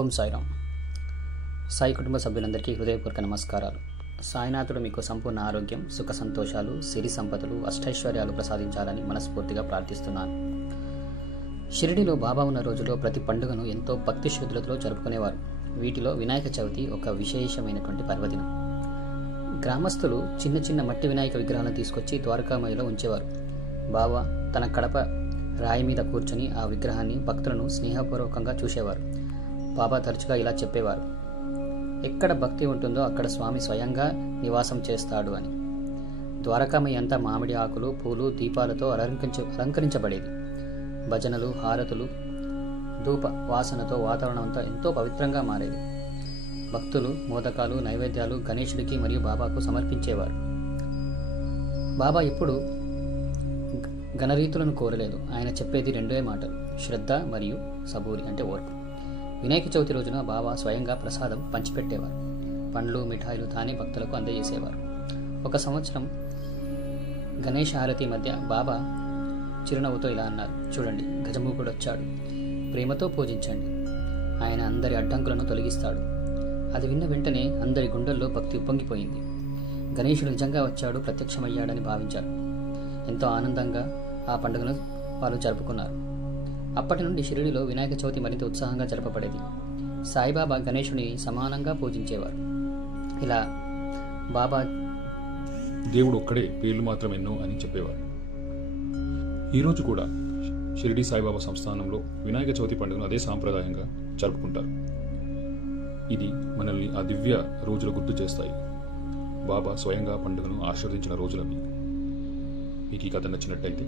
ఓం సాయిరామ్. సాయి కుటుంబ సభ్యులందరికీ హృదయపూర్వక నమస్కారాలు. సాయినాథుడు మీకు సంపూర్ణ ఆరోగ్యం, సుఖ సంతోషాలు, సిరి సంపదలు, అష్టైశ్వర్యాలు ప్రసాదించాలని మనస్ఫూర్తిగా ప్రార్థిస్తున్నాను. షిరిడిలో బాబా ఉన్న రోజుల్లో ప్రతి పండుగను ఎంతో భక్తి శ్రద్ధలతో జరుపుకునేవారు. వీటిలో వినాయక చవితి ఒక విశేషమైనటువంటి పర్వదినం. గ్రామస్తులు చిన్న చిన్న మట్టి వినాయక విగ్రహాలను తీసుకొచ్చి ద్వారకామయిలో ఉంచేవారు. బాబా తన కడప రాయి మీద కూర్చొని ఆ విగ్రహాన్ని భక్తులను స్నేహపూర్వకంగా చూసేవారు. బాబా తరచుగా ఇలా చెప్పేవారు, ఎక్కడ భక్తి ఉంటుందో అక్కడ స్వామి స్వయంగా నివాసం చేస్తాడు అని. ద్వారకామయి అంతా మామిడి ఆకులు, పూలు, దీపాలతో అలంకరించబడేది. భజనలు, హారతులు, ధూప వాసనతో వాతావరణం అంతా ఎంతో పవిత్రంగా మారేది. భక్తులు మోదకాలు, నైవేద్యాలు గణేశుడికి మరియు బాబాకు సమర్పించేవారు. బాబా ఎప్పుడు ఘనరీతులను కోరలేదు. ఆయన చెప్పేది రెండే మాటలు, శ్రద్ధ మరియు సబూరి అంటే ఓర్పు. వినాయక చవితి రోజున బాబా స్వయంగా ప్రసాదం పంచిపెట్టేవారు. పండ్లు, మిఠాయిలు తానే భక్తులకు అందజేసేవారు. ఒక సంవత్సరం గణేష్ హారతి మధ్య బాబా చిరునవ్వుతో ఇలా అన్నారు, చూడండి, గజముఖుడు వచ్చాడు, ప్రేమతో పూజించండి, ఆయన అందరి అడ్డంకులను తొలగిస్తాడు. అది విన్న వెంటనే అందరి గుండెల్లో భక్తి ఉప్పొంగిపోయింది. గణేశుడు నిజంగా వచ్చాడు, ప్రత్యక్షమయ్యాడని భావించారు. ఎంతో ఆనందంగా ఆ పండుగను వాళ్ళు జరుపుకున్నారు. అప్పటి నుండి షిరిడిలో వినాయక చవితి మరింత ఉత్సాహంగా జరపబడేది. సాయిబాబా గణేశుని సమానంగా పూజించేవారు. ఇలా బాబా దేవుడు ఒక్కడే, పేర్లు మాత్రం ఎన్నో అని చెప్పేవారు. ఈరోజు కూడా షిరిడి సాయిబాబా సంస్థానంలో వినాయక చవితి పండుగను అదే సాంప్రదాయంగా జరుపుకుంటారు. ఇది మనల్ని ఆ దివ్య రోజులు గుర్తు చేస్తాయి. బాబా స్వయంగా పండుగను ఆశీర్వదించిన రోజులవి. మీకు ఈ కథ నచ్చినట్టయితే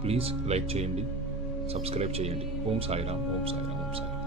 ప్లీజ్ లైక్ చేయండి, సబ్స్క్రైబ్ చేయండి. ఓం సాయిరామ్, ఓం సాయిరామ్, ఓం సాయిరామ్.